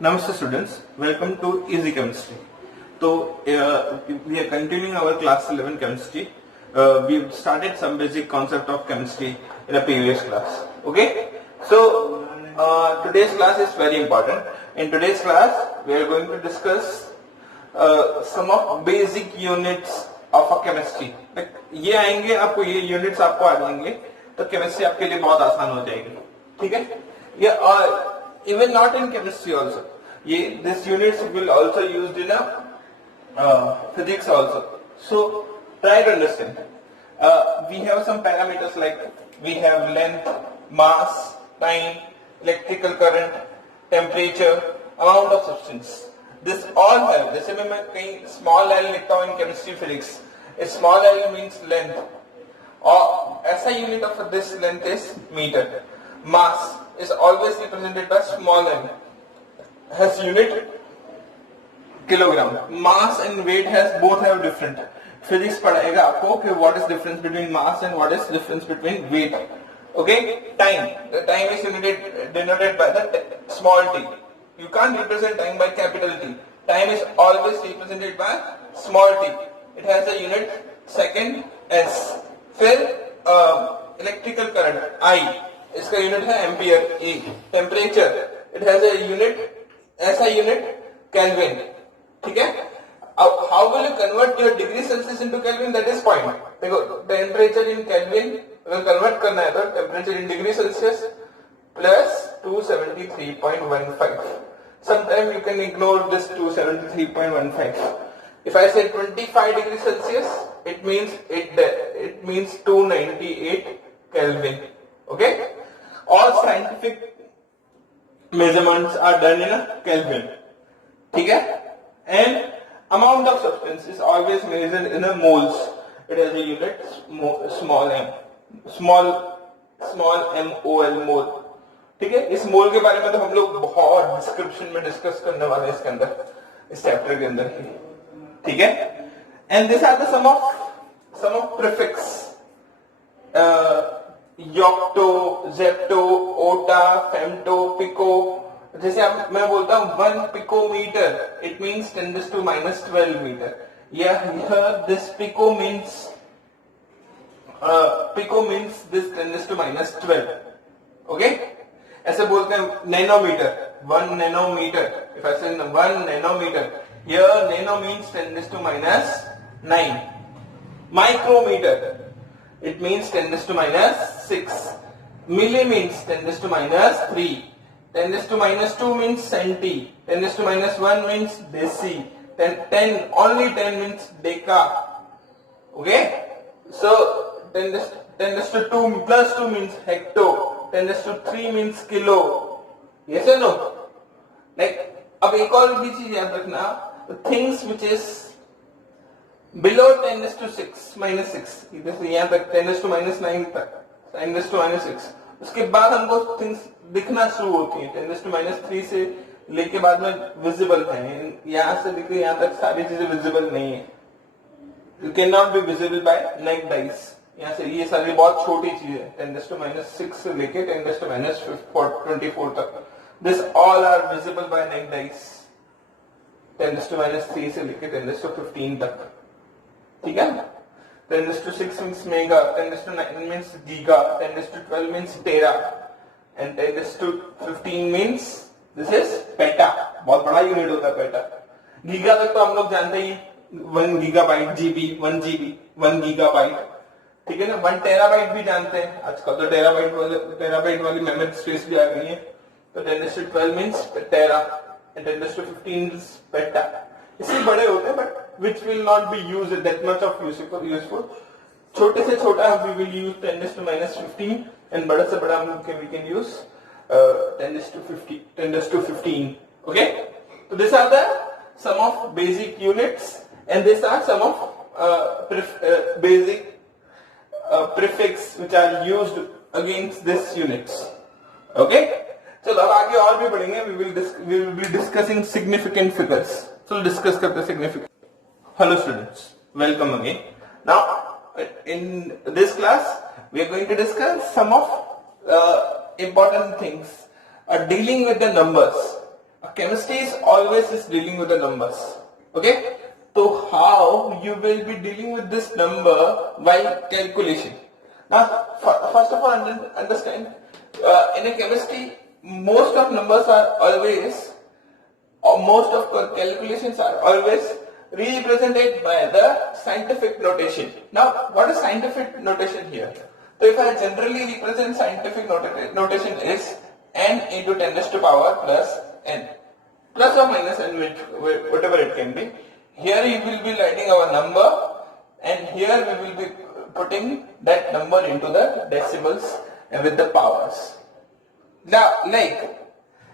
Namaste students, welcome to Easy Chemistry. So we are continuing our class 11 chemistry. We've started some basic concept of chemistry in a previous class. Okay, so today's class is very important. In today's class, we are going to discuss some of basic units of a chemistry. Like ये आएंगे आपको ये units आपको आ जाएंगे तो chemistry आपके लिए बहुत आसान हो जाएगी. ठीक है? ये even not in chemistry also. This units will also used in physics also. So try to understand. We have some parameters like we have length, mass, time, electrical current, temperature, amount of substance. This all have. जैसे मैं कहीं small l लिखता हूँ in chemistry physics. Small l means length. और ऐसा unit of this length is meter. Mass is always represented by small m. Has unit kilogram. Mass and weight has both have different. Physics पढ़ाएगा आपको कि what is difference between mass and what is difference between weight. Okay, time. The time is denoted by the small t. You can't represent time by capital T. Time is always represented by small t. It has a unit second s. फिर electrical current I. इसका unit है ampere A. Temperature it has a unit ऐसा unit kelvin. ठीक है. अब how will you convert your degree Celsius into kelvin, that is point. देखो temperature in kelvin अगर convert करना है तो temperature in degree Celsius plus 273.15. Sometime you can ignore this 273.15. If I say 25 degrees Celsius, it means 298 Kelvin. Okay? All scientific measurements are done in a Kelvin. ठीक है? And amount of substance is always measured in a moles. It has a unit small m, small mol mole. ठीक है? इस मोल के बारे में तो हम लोग बहुत डिस्क्रिप्शन में डिस्कस करने वाले हैं इसके अंदर, इस चैप्टर के अंदर ही. ठीक है. And these are the some of prefix. Yocto, zepto, atto, femto, pico. जैसे अब मैं बोलता हूँ 1 picometre, it means 10⁻12 metre. This pico means this 10⁻12. Okay. ऐसे बोलते हैं नैनोमीटर, 1 नैनोमीटर. इफ आई से 1 nanometre, here nano means 10⁻9. Micrometer, it means 10⁻6. Milli means 10⁻3. 10⁻2 means centi. 10⁻1 means deci. 10 means deca. Okay? So 10⁻2 plus 2 means hecto. 10⁻3 means kilo. Yes or no? Like अब एक और भी चीज याद रखना, things which is below 10⁻6, यहाँ तक 10⁻9 तक, 10⁻6. उसके बाद हमको थिंग्स दिखना शुरू होती हैं. 10⁻3 से लेके बाद में विजिबल है. यहाँ से लेके यहाँ तक सारी चीजें विजिबल नहीं है. You can not be visible by naked eyes. यहाँ से ये सारी बहुत छोटी चीजें 10⁻6 से लेके 10⁻24 तक. This all are visible by naked eyes. 10⁻3 से लेके 10⁻15 तक. ठीक है. 10⁻6 means mega, 10⁻9 means giga, 10⁻12 means tera, and 10⁻15 means this is peta. बहुत बड़ा यूनिट होता है पेटा. गीगा तक तो हम लोग जानते ही 1 गीगाबाइट जीबी, 1 जीबी, 1 गीगाबाइट. ठीक है ना. 1 टेराबाइट भी जानते हैं. आजकल तो टेराबाइट वाली मेमोरी स्पेस भी आ गई है. तो 10⁻12 means tera and 10⁻15 is peta. इससे बड़े होते हैं but which will not be used that much of useful. छोटे से छोटा we will use 10⁻15 and बड़ा से बड़ा हम लोग we can use 10⁻15. Okay? So these are the some of basic units and these are some of basic prefix which are used against these units. Okay? चलो अब आगे और भी बढ़ेंगे. we will be discussing significant figures. So discuss करते significant. Hello students, welcome again. Now in this class we are going to discuss some of important things dealing with the numbers. chemistry is always is dealing with the numbers. Okay, so how you will be dealing with this number while calculation? Now first of all understand, in a chemistry most of numbers are always, or most of calculations are always represented by the scientific notation. Now what is scientific notation here? So if I generally represent scientific notation is n into 10 raised to power plus n, plus or minus n, whatever it can be. Here you will be writing our number, and here we will be putting that number into the decimals and with the powers. Now, like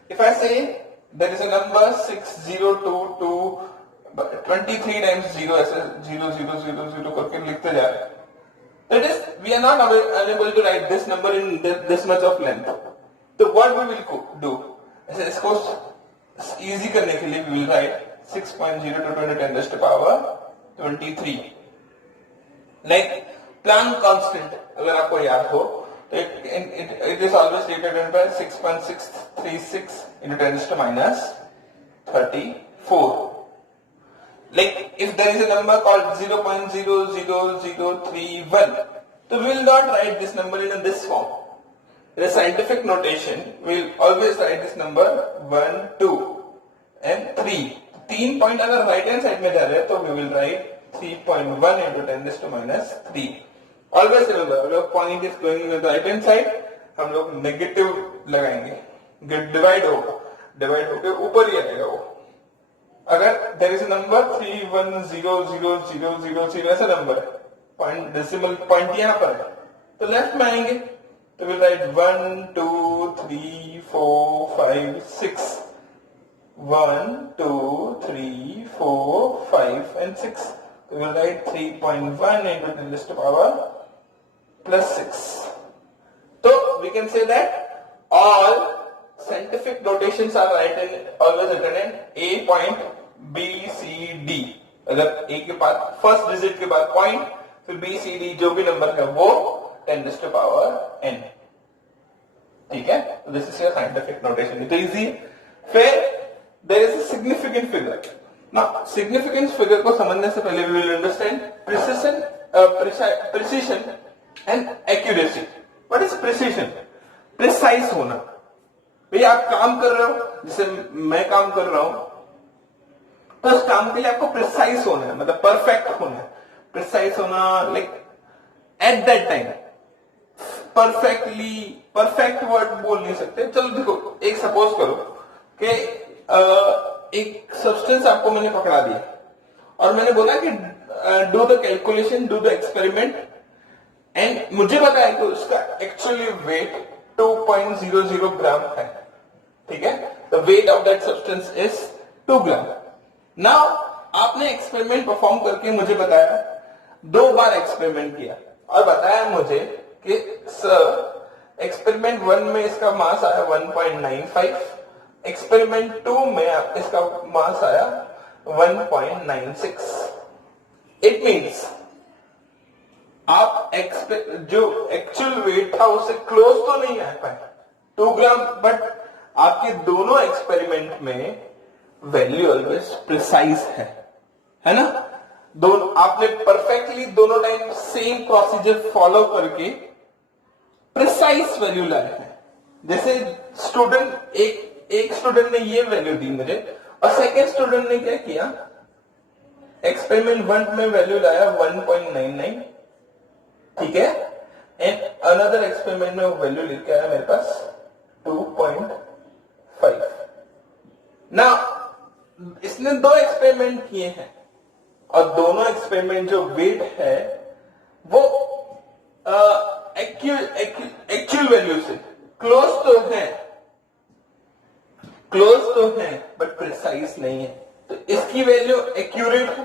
if I say there is a number 6022, 23 times 0 ऐसे 0000 करके लिखते जा रहे हैं. That is, we are not unable to write this number in this much of length. So what we will do? ऐसे इसको easy करने के लिए we will write 6.0 to 10 raised to power 23. Like Planck constant, अगर आपको याद हो, तो it is always stated by 6.636 into 10 raised to minus 34. Like if there is a number called 0.00031, so we will not write this number in this form. In a scientific notation, we will always write this number 1, 2 and 3. 3 point अगर right hand side में जा रहे हैं तो we will write 3.1 into 10 raised to minus 3. Always remember, अगर point is going in the right hand side, हम लोग negative लगाएंगे. Divide होके ऊपर ही आएगा वो. अगर there is a number 310000 ऐसा नंबर है, पॉइंट डेसिमल पॉइंट यहाँ पर है, तो लेफ्ट में आएंगे तो we'll write 1 2 3 4 5 6 1 2 3 4 5 and 6, so we'll write 3.1 into 10 raised to power plus 6. So we can say that all scientific notations are always written in A point, B, C, D. अगर A के बाद फर्स्ट डिजिट के बाद point, फिर B, C, D जो भी number है वो 10 raised to power n. ठीक है, this is your scientific notation. तो इजी. फिर there is a significant figure. Now significant figure को समझने से पहले we will understand precision and accuracy. What is precision? Precise होना. भैया आप काम कर रहे हो, जैसे मैं काम कर रहा हूं, तो उस काम के लिए आपको प्रिसाइज होना है, मतलब परफेक्ट होना है. प्रिसाइज होना like at that time. Perfect word बोल नहीं सकते. चलो देखो, एक सपोज करो कि एक सब्सटेंस आपको मैंने पकड़ा दिया और मैंने बोला कि do the calculation, do the experiment, and मुझे पता है कि उसका एक्चुअली वेट 2.00 ग्राम है. ठीक है, the weight of that substance is 2 gram. Now आपने एक्सपेरिमेंट परफॉर्म करके मुझे बताया, 2 बार एक्सपेरिमेंट किया और बताया मुझे कि सर एक्सपेरिमेंट 1 में इसका मास आया 1.95, एक्सपेरिमेंट 2 में इसका मास आया 1.96. इट मीन्स आप जो एक्चुअल वेट था उससे क्लोज तो नहीं आ पाए 2 ग्राम, बट आपके दोनों एक्सपेरिमेंट में वैल्यू ऑलवेज प्रिसाइज है ना. दोनों आपने परफेक्टली दोनों टाइम सेम प्रोसीजर फॉलो करके प्रिसाइज वैल्यू लाए हैं. जैसे स्टूडेंट एक स्टूडेंट ने ये वैल्यू दी मुझे और सेकेंड स्टूडेंट ने क्या किया, एक्सपेरिमेंट 1 में वैल्यू लाया 1.99. ठीक है, एंड अनदर एक्सपेरिमेंट में वो वैल्यू लेके आया मेरे पास 2.5. ना इसने 2 एक्सपेरिमेंट किए हैं और दोनों एक्सपेरिमेंट जो वेट है वो एक्चुअल वैल्यू से क्लोज तो है बट प्रिसाइज नहीं है. तो इसकी वैल्यू एक्यूरेट है,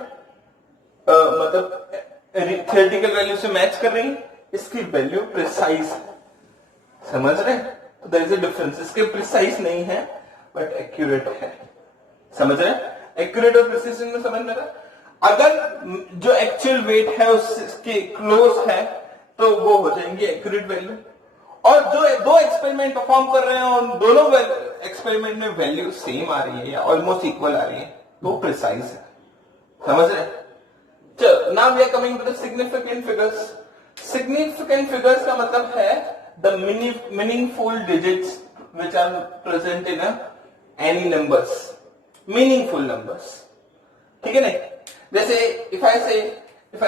मतलब थियोरेटिकल वैल्यू से मैच कर रही है, इसकी वैल्यू प्रिसाइज है. समझ रहे हैं? तो देयर इज अ डिफरेंस. इसके प्रिसाइज नहीं है बट एक्यूरेट है. समझ रहे हैं? एक्यूरेट और प्रिसिजन में समझ में रहा. अगर जो एक्चुअल वेट है उसके क्लोज है तो वो हो जाएंगे एक्यूरेट वैल्यू, और जो दो एक्सपेरिमेंट परफॉर्म कर रहे हैं उन दोनों एक्सपेरिमेंट में वैल्यू सेम आ रही है या ऑलमोस्ट इक्वल आ रही है तो प्रिसाइज है, समझ रहे? चलो now we are coming to the significant figures. Significant figures का मतलब है the meaningful digits which are present in any numbers, meaningful numbers, ठीक है नहीं? जैसे if I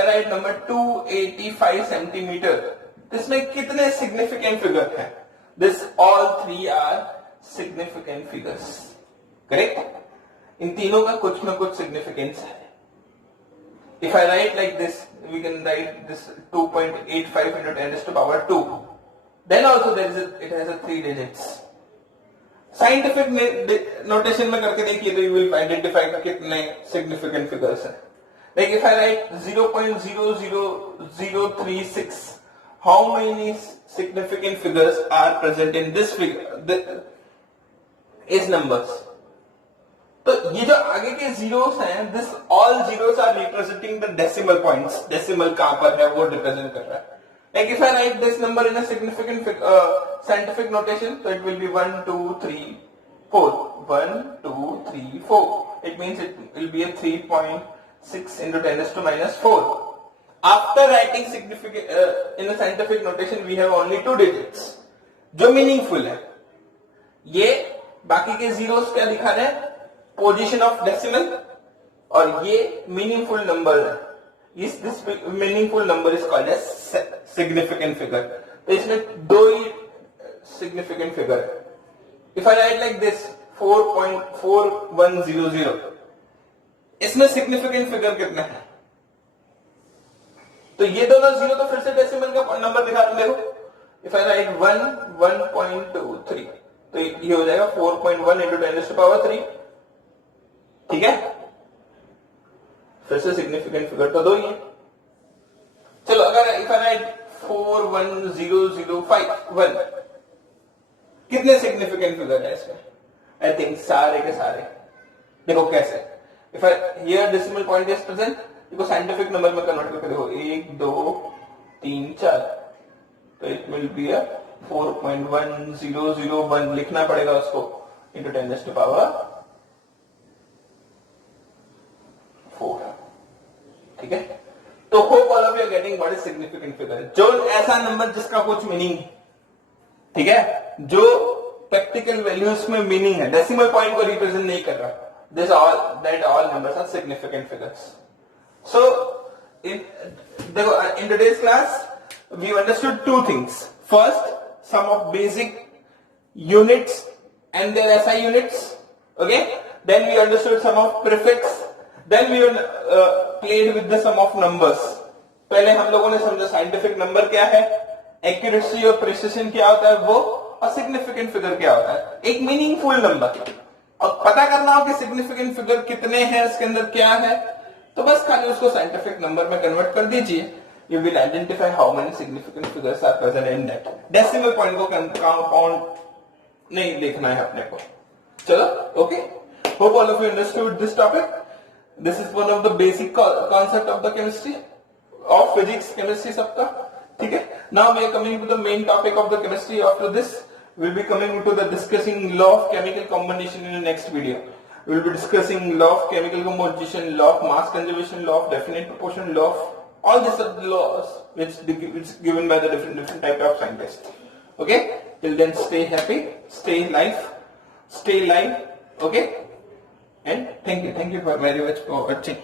write number 285 centimeter, इसमें कितने significant figure हैं? This all three are significant figures, correct? इन तीनों का कुछ में कुछ significance है. If I write like this, we can write this 2.85 into 10 raised to power 2. Then also it has a 3 digits. Scientific notation में करके देखिए तो यू विल आइडेंटिफाई कितने सिग्निफिकेंट फिगर्स हैं. Like if I write 0.00036, how many significant figures are present in this figure इस numbers. तो ये जो आगे के जीरोस हैं, this all zeros are representing the decimal points. Decimal कहां पर है वो रिप्रेजेंट कर रहा है. Like if I write this number in a significant scientific notation, so it will be 1, 2, 3, 4. 1, 2, 3, 4. It means it will be a 3.6 into 10 raised to minus 4. After writing significant in a scientific notation, we have only 2 digits. जो meaningful है. ये बाकी के zeros क्या दिखा रहे हैं? Position of decimal. और ये meaningful number है. This meaningful number is called as significant figure. तो इसमें दो ही significant figure है. If I write like this 4.4100, इसमें significant figure कितना है? तो ये दोनों जीरो तो फिर से डेसिमल का नंबर दिखा रहे हो. If I write 1.23, तो ये हो जाएगा 4.1 into 10 raised to power 3. ठीक है? फिर से सिग्निफिकेंट फिगर तो दो ही है. चलो अगर इफ आई राइट 41005, कितने सिग्निफिकेंट फिगर है इसमें? आई थिंक सारे के सारे. देखो कैसे. If I hear decimal point is present, इसको साइंटिफिक नंबर में कन्वर्ट करके देखो 1 2 3 4, तो इट विल बी अ 4.1001 लिखना पड़ेगा उसको इंटू 10 raised to power 4. ठीक है? तो hope all of you are getting what is significant figure. जो ऐसा नंबर जिसका कुछ मीनिंग, ठीक है, जो प्रैक्टिकल वैल्यूज में मीनिंग है, डेसिमल पॉइंट को रिप्रेजेंट नहीं कर रहा, this all that all numbers are significant figures. So देखो in today's class we understood two things. First, some of basic units and their SI units. Okay, then we understood some of prefix. Then we played with the sum of numbers. पहले हम लोगों ने समझा scientific number क्या है, accuracy और precision क्या होता है वो, और सिग्निफिकेंट फिगर क्या होता है, एक मीनिंगफुल नंबर. और पता करना हो कि सिग्निफिकेंट फिगर कितने हैं, इसके अंदर क्या है, तो बस खाली उसको साइंटिफिक नंबर में कन्वर्ट कर दीजिए. You will identify how many significant figures are present in that. Decimal point को कंपाउंड नहीं देखना है अपने को. चलो okay, hope all of you understood this topic. This is one of the basic concept of the chemistry, of physics, chemistry सबका. ठीक है? Now we are coming to the main topic of the chemistry. After this, we'll be coming to the discussing law of chemical combination in the next video. We'll be discussing law of chemical composition, law of mass conservation, law of definite proportion, law of all these laws which given by the different type of scientists. Okay? Till then, stay happy, stay live. Okay? And thank you for very much for watching.